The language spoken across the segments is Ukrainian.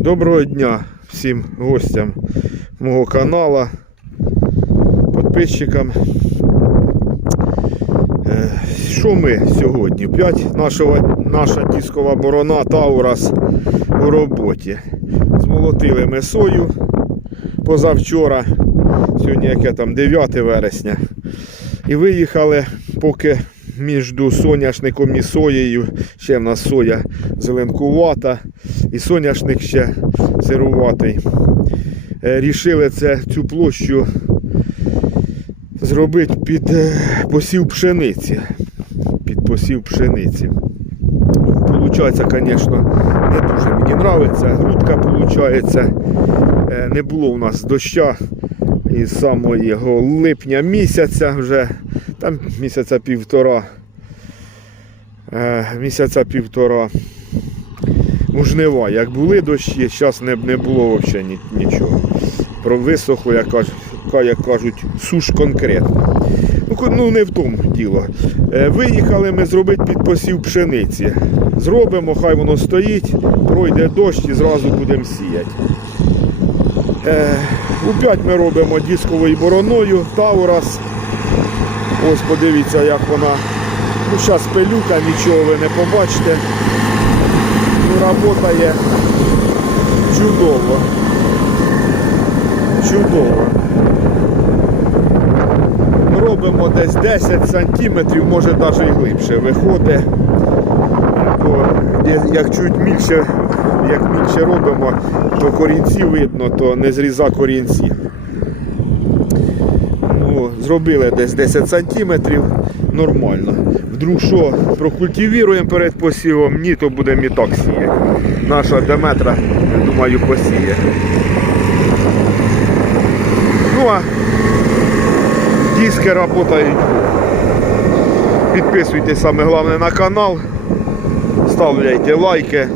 Доброго дня всім гостям мого каналу, підписчикам. Е, Що ми сьогодні? П'ять нашого, наша дискова борона Таурас у роботі. Змолотили ми сою позавчора, сьогодні яке там 9 вересня. І виїхали, поки між соняшником і соєю, ще в нас соя зеленкувата, і соняшник ще сируватий. Е, Рішили це, цю площу зробити під е, посів пшениці. Під посів пшениці. Получається, звісно, не дуже мені подобається. Грудка виходить. Не було у нас доща із самого липня місяця вже, там місяця півтора. Е, Місяця півтора. У жнива, як були дощі, зараз не, не було взагалі нічого. Про висохло, як кажуть, як кажуть, суш конкретно. Ну, ну не в тому діло. Е, Виїхали ми зробити під посів пшениці. Зробимо, хай воно стоїть, пройде дощ і зразу будемо сіяти. Е, у 5 ми робимо дисковою бороною, Таурас. Ось подивіться, як вона. Ну, зараз пилюка, нічого ви не побачите. Ну, працює чудово. Чудово. Робимо десь 10 сантиметрів, може навіть і глибше виходить. Як чуть більше, як більше робимо, то корінці видно, то не зріза корінці. Зробили десь 10 сантиметрів, нормально. Вдруг що прокультивіруємо перед посівом, ні, то будемо і так сіяти. Наша Деметра, я думаю, посіє. Ну а диски працюють. Підписуйтесь саме головне на канал. Ставляйте лайки,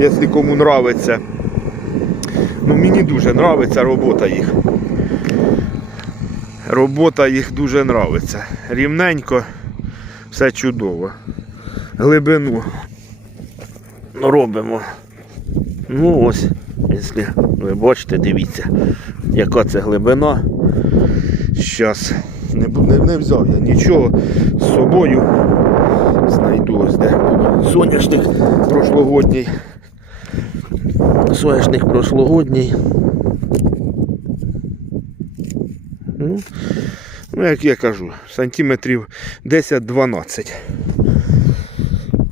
якщо кому нравиться. Ну, мені дуже нравиться робота їх. Робота їх дуже нравиться. Рівненько, все чудово. Глибину робимо. Ну ось, якщо ви бачите, дивіться, яка це глибина. Щас не, не, не взяв я нічого з собою. Знайду ось де соняшник прошлогодній. Соняшник прошлогодній. Ну, ну, як я кажу, сантиметрів 10-12.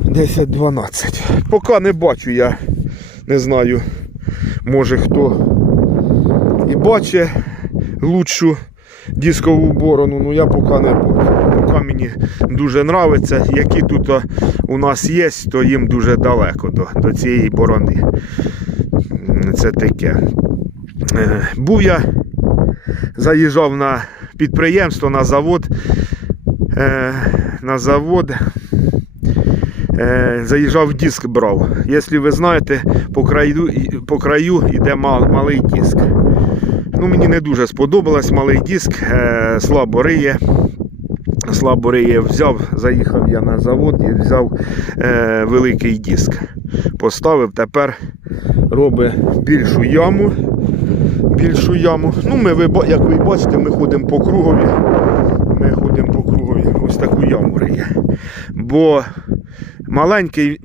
10-12. Поки не бачу я, не знаю, може хто і бачить лучшу дискову борону, ну я поки не бачу. Поки мені дуже подобається, які тут у нас є, то їм дуже далеко до, до цієї борони. Це таке. Е, Був я заїжджав на підприємство, на завод. Е, на завод. Е, заїжджав диск брав. Якщо ви знаєте, по краю, по краю йде мал, малий диск. Ну, мені не дуже сподобалось малий диск, е, слабо риє. Слабо риє взяв, заїхав я на завод і взяв е, великий диск. Поставив, тепер робить більшу яму. Більшу яму. Ну, ми, як ви бачите, ми ходимо по кругові. Ми ходимо по кругові. Ось таку яму риє. Бо маленький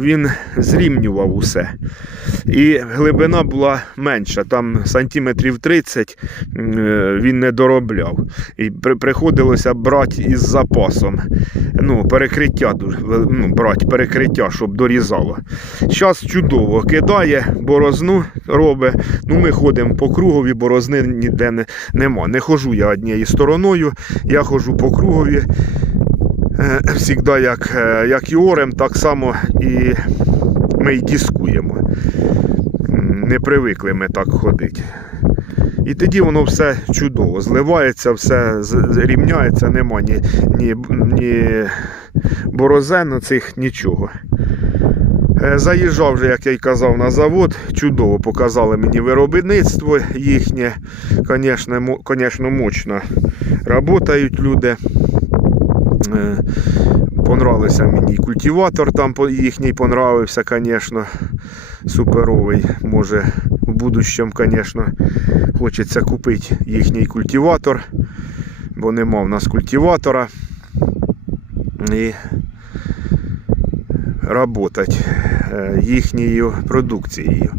він зрівнював усе. І глибина була менша, там сантиметрів 30 е, він не доробляв. І при- приходилося брати із запасом. Ну, перекриття ну, брати перекриття, щоб дорізало. Зараз чудово кидає, борозну робить. Ну, ми ходимо по кругові, борозни ніде не, нема. Не хожу я однією стороною, я ходжу по кругові. Е, Всігда як, е, як і орем, так само і ми й дискуємо. Не привикли ми так ходити. І тоді воно все чудово. Зливається, все рівняється, нема ні, ні, ні борозен цих, нічого. Е, Заїжджав вже, як я й казав, на завод. Чудово показали мені виробництво їхнє. Звісно, мо- Звісно, мощно працюють люди. Е, Понравився мені культиватор там їхній понравився, звісно. суперовий. Може, в будущому, звісно, хочеться купити їхній культиватор, бо нема в нас культиватора. І працювати їхньою продукцією.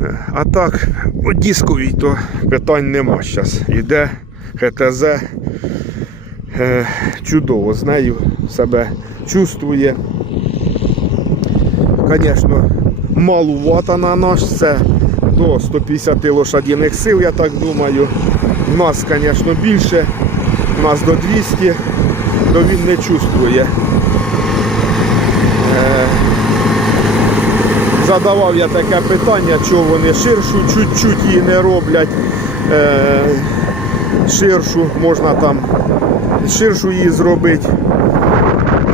Е, А так, по дисковій то питань нема зараз. Іде ХТЗ е, чудово з нею себе чувствує. Звісно, малувата на наш це до 150 лошадиних сил, я так думаю. У нас, звісно, більше, у нас до 200, то він не чувствує. Е, Задавав я таке питання, чого вони ширшу чуть-чуть її не роблять. Ширшу можна там ширшу її зробити.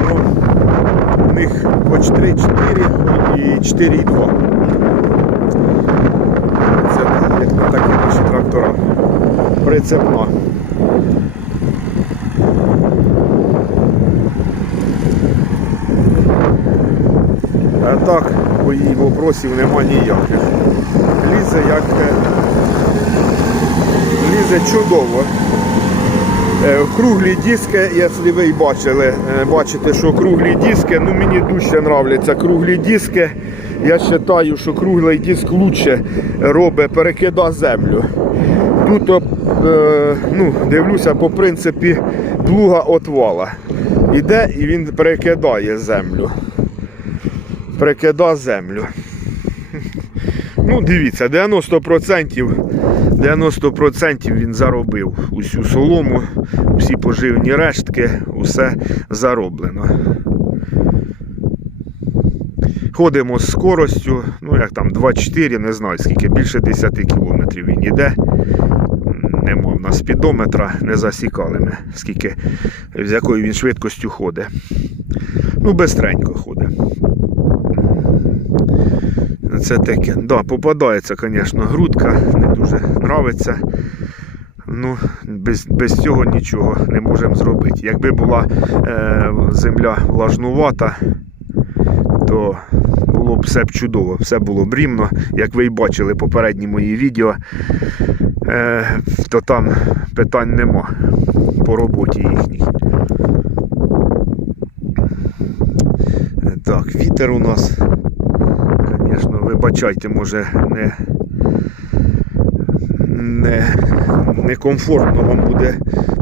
Ну, у них хоч 3-4 і 4,2. Це як на такі наші трактора. Прицепна. А так, по її вопросів нема ніяких. Лізе як лізе чудово. Е, Круглі диски, якщо ви бачили, е, бачите, що круглі диски, ну мені дуже нравляться круглі диски. Я вважаю, що круглий диск краще робить, перекида землю. Тут е, ну, дивлюся по принципі плуга отвала. Іде і він перекидає землю. Перекида землю. Ну, дивіться, 90%, 90% він заробив усю солому, всі поживні рештки, усе зароблено. Ходимо з скоростю, ну як там 2-4, не знаю скільки, більше 10 кілометрів він іде. Нема в нас спідометра, не засікали ми, скільки, з якою він швидкістю ходить. Ну, бистренько ходить. Це таке. Да, попадається, звісно, грудка, не дуже нравиться. Ну, без, без цього нічого не можемо зробити. Якби була е, земля влажнувата, то було б все б чудово, все було б рівно. Як ви й бачили попередні мої відео, е, то там питань нема по роботі їхній. Так, вітер у нас. Вибачайте, може не, не, некомфортно вам буде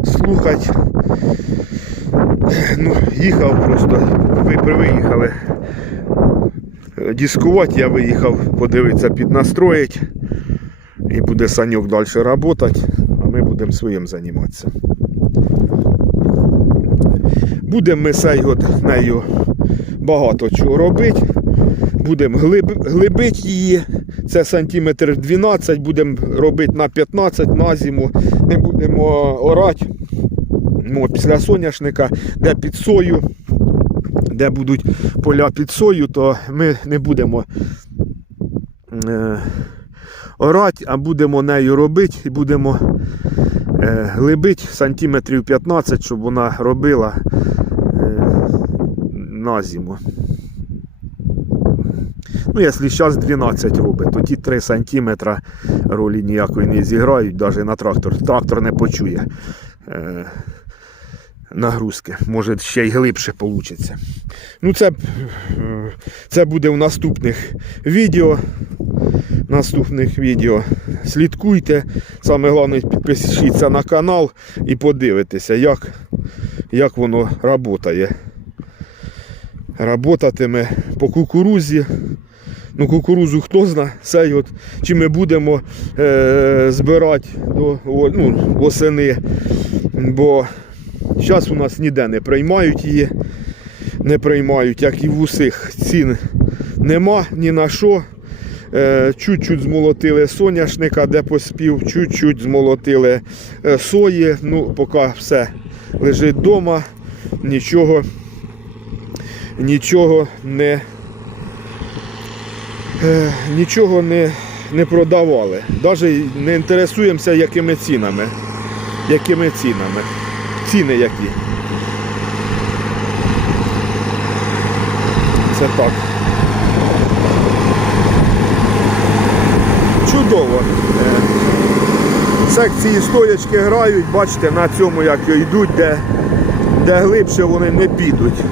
слухати. Ну, їхав просто, ви виїхали дискувати, я виїхав подивитися, піднастроїть. І буде саньок далі працювати, а ми будемо своїм займатися. Будемо ми сей от нею багато чого робити. Будемо глиб, глибити її. Це сантиметр 12, будемо робити на 15 на зиму. Не будемо орати. Ну, після соняшника, де під сою, де будуть поля під сою, то ми не будемо е, орати, а будемо нею робити і будемо е, глибити сантиметрів 15, щоб вона робила е, на зиму. Ну, якщо зараз 12 робить, то ті 3 см ролі ніякої не зіграють, навіть на трактор. Трактор не почує е, нагрузки. Може ще й глибше вийде. Ну, це, е, це буде в наступних відео. Наступних відео. Слідкуйте. Саме головне підпишіться на канал і подивитеся, як, як воно працює. Работатиме по кукурузі. Ну, кукурузу хто зна, цей от, чи ми будемо е, збирати до о, ну, восени, бо зараз у нас ніде не приймають її, не приймають, як і в усіх цін нема ні на що. Е, чуть-чуть змолотили соняшника, де поспів, чуть-чуть змолотили е, сої. Ну, поки все лежить вдома, нічого, нічого не Е, нічого не не продавали. Навіть не інтересуємося, якими цінами. Якими цінами. Ціни які. Це так. Чудово. Е, секції стоячки грають, бачите, на цьому як йдуть, де де глибше вони не підуть.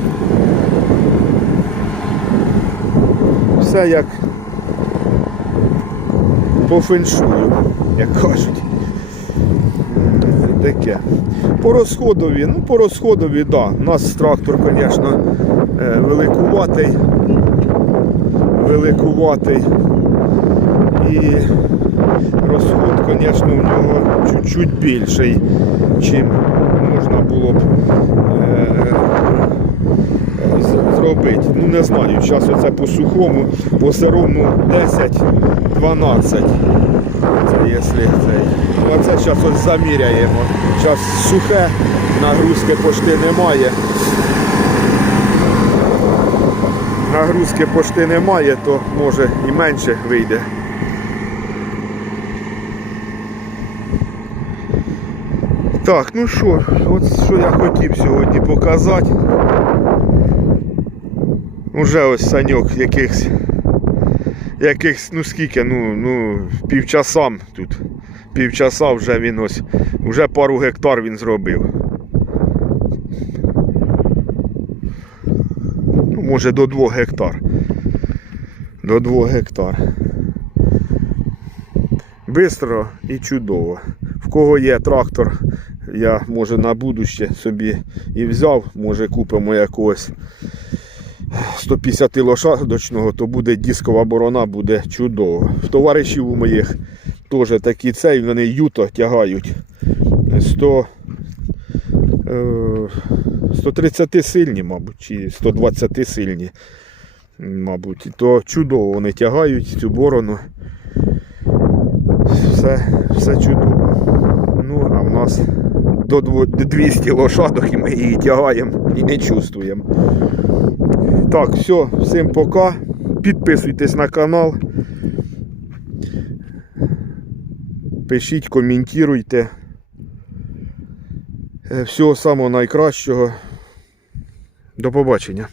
Все як по феншую, як кажуть. Таке. По розходові, ну по розходові. Да. У нас трактор, звісно, е, великуватий. Великуватий. І розход, звісно, у нього чуть-чуть більший, чим можна було б е, зробити. Ну не знаю, зараз оце по сухому, по сирому 10-12. Це якщо цей. Ну, а це зараз ось заміряємо. Зараз сухе, нагрузки почти немає. Нагрузки почти немає, то може і менше вийде. Так, ну що, от що я хотів сьогодні показати. Уже ось саньок якихось, якихось, ну скільки, ну, ну, півчасам тут. Півчаса вже він ось, вже пару гектар він зробив. Ну, може до двох гектар. До двох гектар. Бистро і чудово. В кого є трактор, я може на будуще собі і взяв, може купимо якогось 150 лошадочного, то буде дискова борона, буде чудово. Товаришів у моїх теж такі цей, вони юто тягають 100, е, 130 сильні, мабуть, чи 120 сильні, мабуть. То чудово вони тягають цю борону. Все, все чудово. Ну, а в нас до 200 лошадок і ми її тягаємо і не чувствуємо. Так, все, всім пока. Підписуйтесь на канал. Пишіть, коментуйте. Е, Всього самого найкращого. До побачення.